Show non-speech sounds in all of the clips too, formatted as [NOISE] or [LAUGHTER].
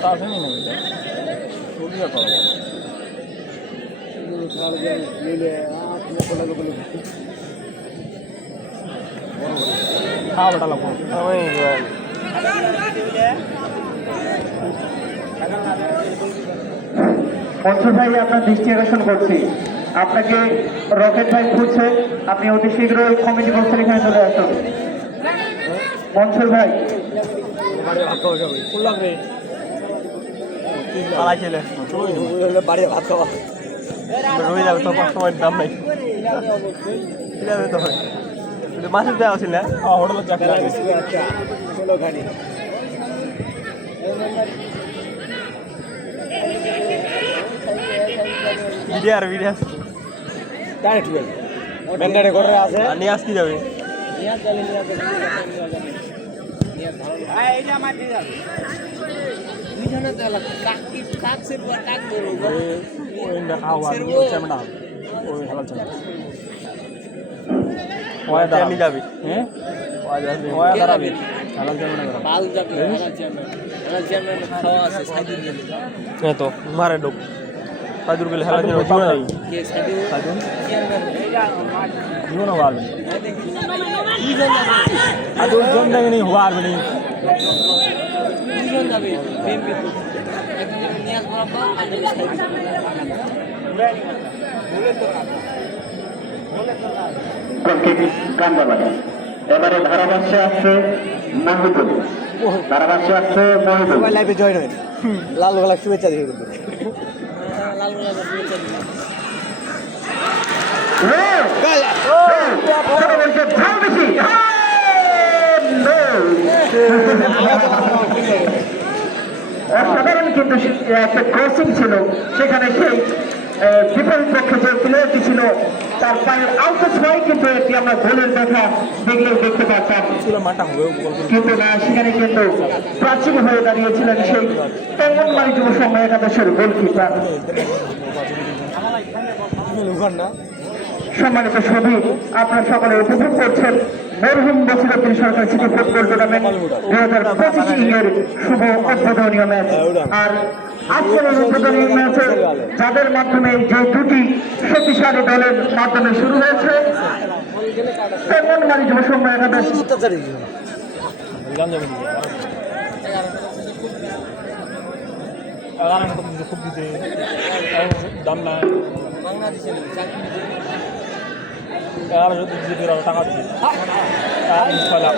তা আসেনি না চলিয়ে করো খাওয়া বেটা লাগবো মনসুর ভাই আপনার দৃষ্টি আকর্ষণ করছি। আপনাকে রকেট ভাই খুঁজছে। আপনি অতি শীঘ্রই কমিটি বক্সের এখানে চলে আসুন। মনসুর ভাই। পালাই ছেলে বাড়ি ভাত খাওয়া রয়ে যাবে তো পাঁচ সময় দাম নাই। ঠিক আছে তো মাছের দেওয়া ছিল না? হোটেলের চাকরি ভিডিও আর ভিডিও ব্যান্ডারে করে আছে। আর নিয়ে আস কি যাবে ওই খাওয়া চ্যামটা ওই হালাল চ্যামটা ওয়া দাঁড়াবি যাবি হ্যাঁ ওয়া যাবি ওয়া দাঁড়াবি হালাল চ্যামটা হ্যাঁ তো মারে ডোক সাইদুর গেলে হেলা দিন জীবন যাবি সাইদুর জীবন হওয়া আরবি সাইদুর জন দেখে নি হওয়া আরবি কান্দাবাদা এবারে ধারাভাষ্যে আসছে মাহুদুল ধারাভাষ্যে আসছে মহিদুল। লাইভে জয়েন হয় লাল গোলা শুভেচ্ছা দিয়ে কিন্তু। ঝাল বেশি [LAUGHS] অসাধারণ কিন্তু একটা ক্রসিং ছিল। সেখানে সেই বিপরীত পক্ষে যে প্লেয়ারটি ছিল, তার পায়ের আউট ছয় কিন্তু একটি আমরা গোলের দেখা দেখলেও দেখতে হবে কিন্তু না, সেখানে কিন্তু প্রাচীন হয়ে দাঁড়িয়েছিলেন সেই অঙ্গনবাড়ি যুব সংঘ একাদশের গোলকিপার। সম্মানিত সবই আপনারা সকলে উপভোগ করছেন। মরহুম Basiruddin Sarkar city football tournament দু হাজার পঁচিশ এর শুভ উদ্বোধনীয় ম্যাচ। আর আজকের উদ্বোধনীয় ম্যাচে যাদের মাধ্যমে যে দুটি শক্তিশালী দলের মাধ্যমে শুরু হয়েছে অঙ্গনবাড়ি যুব একাদশ। খুব দিতে দাম না এগারো যদি দিতে ফের আরও টাকা ছয় লাখ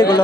এগুলো